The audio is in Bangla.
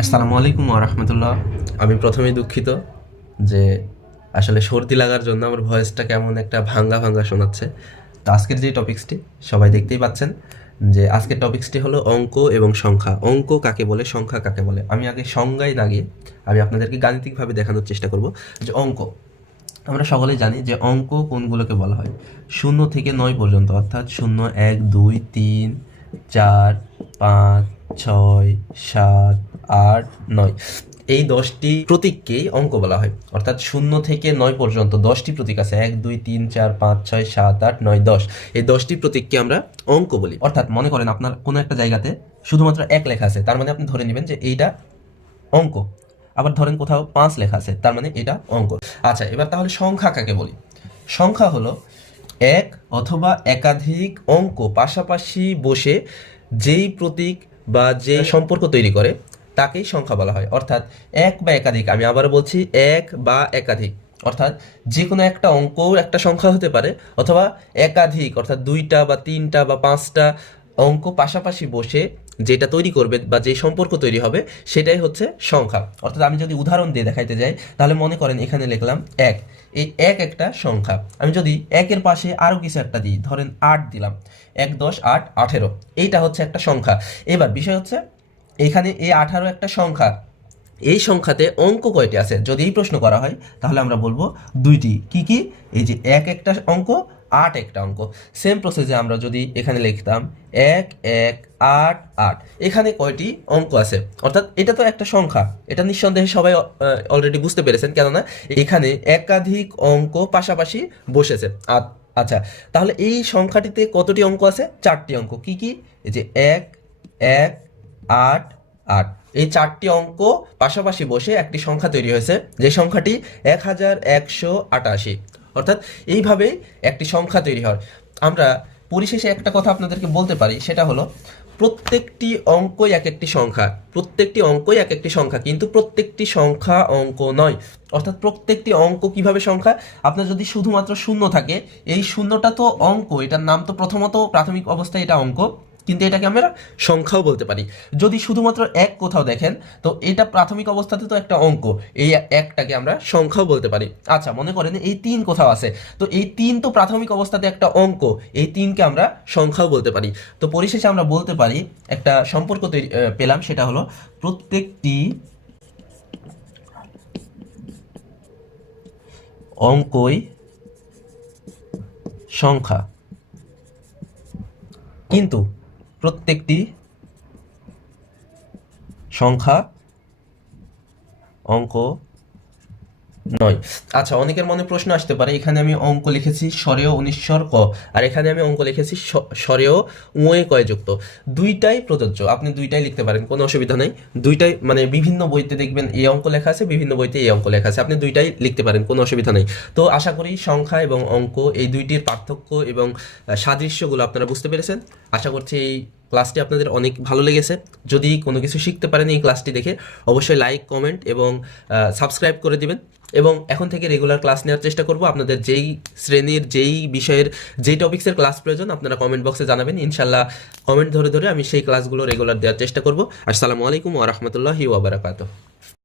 আসসালামু আলাইকুম ওয়া রাহমাতুল্লাহ। আমি প্রথমেই দুঃখিত যে আসলে সর্দি লাগার জন্য আমার ভয়েসটা কেমন একটা ভাঙ্গা ভাঙ্গা শোনাচ্ছে। তো আজকের যে টপিক্সটি সবাই দেখতেই পাচ্ছেন যে আজকের টপিক্সটি হলো অঙ্ক এবং সংখ্যা। অঙ্ক কাকে বলে, সংখ্যা কাকে বলে। আমি আগে সংজ্ঞায় না গিয়ে আমি আপনাদেরকে গাণিতিকভাবে দেখানোর চেষ্টা করব যে অঙ্ক, আমরা সকলেই জানি যে অঙ্ক কোনগুলোকে বলা হয় 0 থেকে 9 পর্যন্ত, অর্থাৎ 0, 1, 2, 3, 4, 5, 6, 7, 8, 9, এই 10টি প্রতীককেই অঙ্ক বলা হয়। অর্থাৎ 0 থেকে 9 পর্যন্ত 10টি প্রতীক আছে, 1, 2, 3, 4, 5, 6, 7, 8, 9, 10। এই 10টি প্রতীককে আমরা অঙ্ক বলি। অর্থাৎ মনে করেন আপনার কোনো একটা জায়গাতে শুধুমাত্র 1 লেখা আছে, তার মানে আপনি ধরে নেবেন যে এইটা অঙ্ক। আবার ধরেন কোথাও 5 লেখা আছে, তার মানে এটা অঙ্ক। আচ্ছা, এবার তাহলে সংখ্যা কাকে বলি? সংখ্যা হলো এক অথবা একাধিক অঙ্ক পাশাপাশি বসে যেই প্রতীক বা যে সম্পর্ক তৈরি করে তাকেই সংখ্যা বলা হয়। অর্থাৎ এক বা একাধিক, আমি আবারও বলছি, এক বা একাধিক, অর্থাৎ যে কোনো একটা অঙ্কও একটা সংখ্যা হতে পারে, অথবা একাধিক অর্থাৎ 2টা বা 3টা বা 5টা অঙ্ক পাশাপাশি বসে যেটা তৈরি করবে বা যে সম্পর্ক তৈরি হবে সেটাই হচ্ছে সংখ্যা। অর্থাৎ আমি যদি উদাহরণ দিয়ে দেখাইতে যাই, তাহলে মনে করেন এখানে লিখলাম 1, এই 1 একটা সংখ্যা। আমি যদি 1-এর পাশে আরও কিছু একটা দিই, ধরেন 8 দিলাম, 1, 10, 8, 18, এইটা হচ্ছে একটা সংখ্যা। এবার বিষয় হচ্ছে এখানে এই 18 একটা সংখ্যা, এই সংখ্যাতে অঙ্ক কয়টি আছে যদি এই প্রশ্ন করা হয়, তাহলে আমরা বলবো 2টি। কি কি? এই যে 1 একটা অঙ্ক, 8 একটা অঙ্ক। সেম প্রসেসে আমরা যদি এখানে লিখতাম 1, 1, 8, 8, এখানে কয়টি অঙ্ক আছে? অর্থাৎ এটা তো একটা সংখ্যা, এটা নিঃসন্দেহে সবাই অলরেডি বুঝতে পেরেছেন, কেননা এখানে একাধিক অঙ্ক পাশাপাশি বসেছে। আচ্ছা, তাহলে এই সংখ্যাটিতে কতটি অঙ্ক আছে? 4টি অঙ্ক। কি কি? এই যে 1, 1, 8, 8, এই 4টি অঙ্ক পাশাপাশি বসে একটি সংখ্যা তৈরি হয়েছে, যে সংখ্যাটি 1188। অর্থাৎ এইভাবেই একটি সংখ্যা তৈরি হয়। আমরা পরিশেষে একটা কথা আপনাদেরকে বলতে পারি, সেটা হলো প্রত্যেকটি অঙ্কই এক একটি সংখ্যা, প্রত্যেকটি অঙ্কই এক একটি সংখ্যা, কিন্তু প্রত্যেকটি সংখ্যা অঙ্ক নয়। অর্থাৎ প্রত্যেকটি অঙ্ক কিভাবে সংখ্যা? আপনার যদি শুধুমাত্র শূন্য থাকে, এই শূন্যটা তো অঙ্ক, এটার নাম তো প্রথমত প্রাথমিক অবস্থায় এটা অঙ্ক, কিন্তু এটাকে আমরা সংখ্যাও বলতে পারি। যদি শুধুমাত্র 1 কোথাও দেখেন, তো এটা প্রাথমিক অবস্থাতে তো একটা অঙ্ক, এই একটাকে আমরা সংখ্যাও বলতে পারি। আচ্ছা, মনে করেন এই 3 কোথাও আছে, তো এই 3 তো প্রাথমিক অবস্থাতে একটা অঙ্ক, এই 3কে আমরা সংখ্যাও বলতে পারি। তো পরিশেষে আমরা বলতে পারি একটা সম্পর্ক তৈরি পেলাম, সেটা হলো প্রত্যেকটি অঙ্কই সংখ্যা, কিন্তু প্রত্যেকটি সংখ্যা অঙ্ক নয়। আচ্ছা, অনেকের মনে প্রশ্ন আসতে পারে, এখানে আমি অঙ্ক লিখেছি স্বরেয় 19 ক, আর এখানে আমি অঙ্ক লিখেছি স্বরেয় উয়ে কয় যুক্ত। দুইটাই প্রযোজ্য, আপনি দুইটাই লিখতে পারেন, কোনো অসুবিধা নেই। দুইটাই মানে বিভিন্ন বইতে দেখবেন এই অঙ্ক লেখা আছে, বিভিন্ন বইতে এই অঙ্ক লেখা আছে, আপনি দুইটাই লিখতে পারেন, কোনো অসুবিধা নেই। তো আশা করি সংখ্যা এবং অঙ্ক এই দুইটির পার্থক্য এবং সাদৃশ্যগুলো আপনারা বুঝতে পেরেছেন। আশা করছি এই ক্লাসটি আপনাদের অনেক ভালো লেগেছে। যদি কোনো কিছু শিখতে পারেন এই ক্লাসটি দেখে, অবশ্যই লাইক, কমেন্ট এবং সাবস্ক্রাইব করে দিবেন। এবং এখন থেকে রেগুলার ক্লাস নেওয়ার চেষ্টা করব। আপনাদের যেই শ্রেণীর, যেই বিষয়ের, যেই টপিক্সের ক্লাস প্রয়োজন আপনারা কমেন্ট বক্সে জানাবেন। ইনশাল্লাহ কমেন্ট ধরে ধরে আমি সেই ক্লাসগুলো রেগুলার দেওয়ার চেষ্টা করব। আসসালামু আলাইকুম ওয়া রাহমাতুল্লাহি ওয়া বারাকাতুহু।